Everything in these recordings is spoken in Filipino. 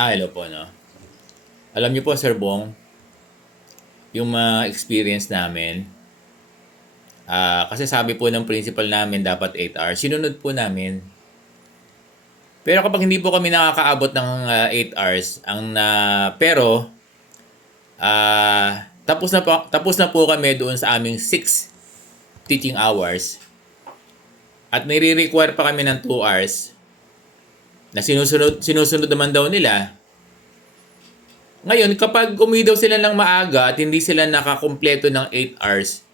Hello po, no? Alam niyo po, Sir Bong, yung mga experience namin, kasi sabi po ng principal namin dapat 8 hours, sinunod po namin. Pero kapag hindi po kami nakakaabot ng 8 hours, pero tapos na po kami doon sa aming 6 teaching hours at may re-require pa kami ng 2 hours na sinusunod naman daw nila. Ngayon, kapag umuwi daw sila ng maaga at hindi sila nakakumpleto ng 8 hours,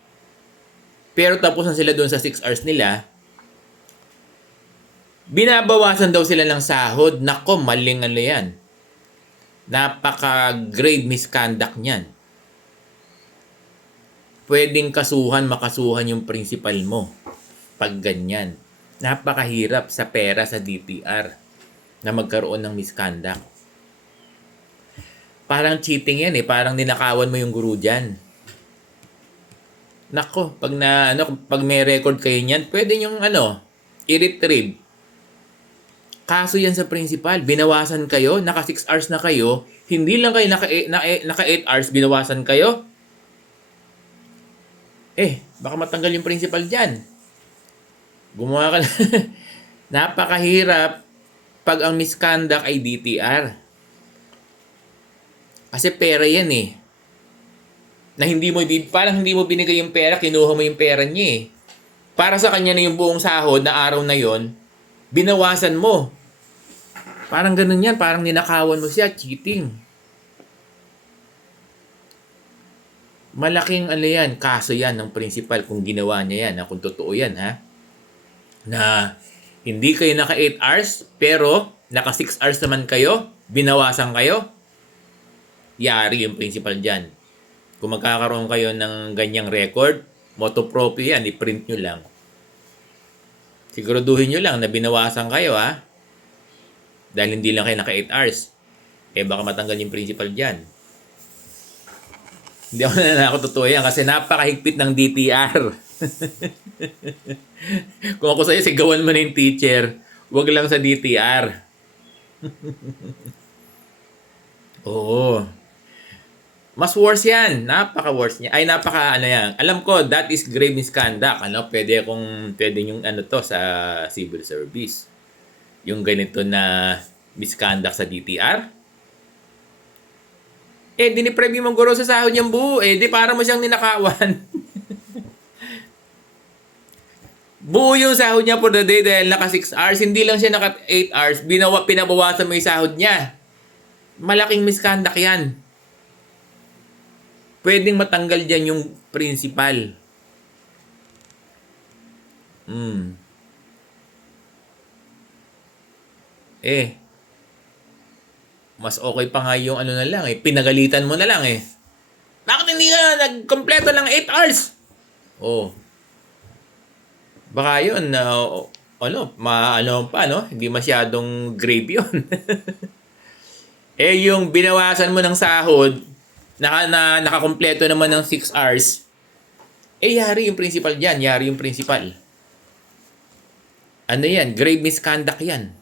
pero tapos na sila doon sa 6 hours nila, binabawasan daw sila ng sahod. Nako, maling ano yan. Napaka-grave misconduct niyan. Pwedeng makasuhan yung principal mo pag ganyan. Napakahirap sa pera sa DTR na magkaroon ng misconduct. Parang cheating yan eh. Parang ninakawan mo yung guru dyan. Nako, pag may record kayo niyan, pwede yung i-retrieve. Kaso yan sa principal. Binawasan kayo, naka 6 hours na kayo, hindi lang kayo naka 8 hours, binawasan kayo. Baka matanggal yung principal dyan. Gumawa ka na. Napakahirap pag ang misconduct ay DTR. Kasi pera yan eh. Na parang hindi mo binigay yung pera, kinuha mo yung pera niya eh. Para sa kanya na yung buong sahod na araw na yon, binawasan mo. Parang ganun yan, parang ninakawan mo siya, cheating. Malaking yan, kaso yan ng principal kung ginawa niya yan, kung totoo yan ha. Na hindi kayo naka 8 hours, pero naka 6 hours naman kayo, binawasan kayo, yari yung principal dyan. Kung magkakaroon kayo ng ganyang record, motu proprio yan, i-print nyo lang. Siguraduhin nyo lang na binawasan kayo ha. Dahil hindi lang kayo naka 8 hours. Baka matanggal yung principal dyan. Hindi ako nananakot totoo yan kasi napakahigpit ng DTR. Kung ako sa'yo, sigawan mo na yung teacher. Huwag lang sa DTR. Oo. Mas worse yan. Napaka-worse niya. Yan. Alam ko, that is grave misconduct. Pwede yung sa civil service. Yung ganito na misconduct sa DTR. Dinipreview mong guro sa sahod niyang buo. Di para mo siyang ninakawan. Buo yung sahod niya for the day dahil naka 6 hours. Hindi lang siya naka 8 hours. Pinabawasan mo yung sahod niya. Malaking misconduct yan. Pwedeng matanggal dyan yung principal. Mas okay pa nga yung na lang pinagalitan mo na lang Bakit hindi ka nagkompleto lang 8 hours? Baka yun, hindi masyadong grave yun. Yung binawasan mo ng sahod, nakakompleto naman ng 6 hours, yari yung principal dyan, yari yung principal. Yan? Grave misconduct yan.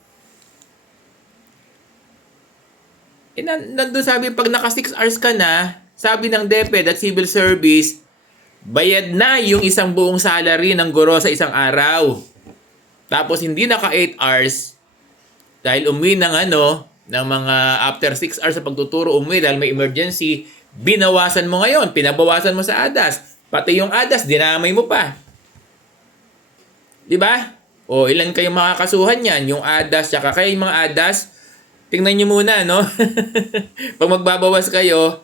Nandun sabi, pag naka 6 hours ka na, sabi ng DepEd at Civil Service, bayad na yung isang buong salary ng guro sa isang araw. Tapos hindi naka 8 hours, dahil umuwi ng mga after 6 hours sa pagtuturo, umuwi dahil may emergency, binawasan mo ngayon, pinabawasan mo sa ADAS. Pati yung ADAS, dinamay mo pa. Diba? Ilan kayong makakasuhan yan? Yung ADAS, tsaka kayo yung mga ADAS, tingnan nyo muna, no? Pag magbabawas kayo,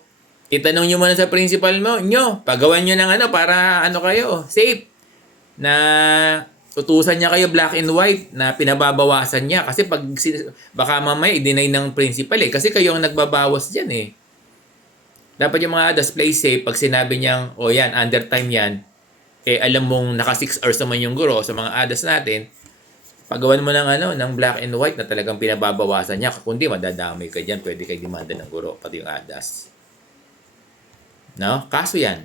itanong nyo muna sa principal nyo, pagawan nyo ng para kayo, safe. Na tutusan niya kayo black and white na pinababawasan niya. Kasi baka mamaya i-deny ng principal kasi kayo ang nagbabawas dyan Dapat yung mga ADAS play safe pag sinabi niyang, yan, under time yan, alam mong naka 6 hours naman yung guro sa mga ADAS natin, pagawan mo ng black and white na talagang pinababawasan niya. Kundi madadamay ka dyan, pwede kayo demanda ng guro, pati yung ADAS. No? Kaso yan.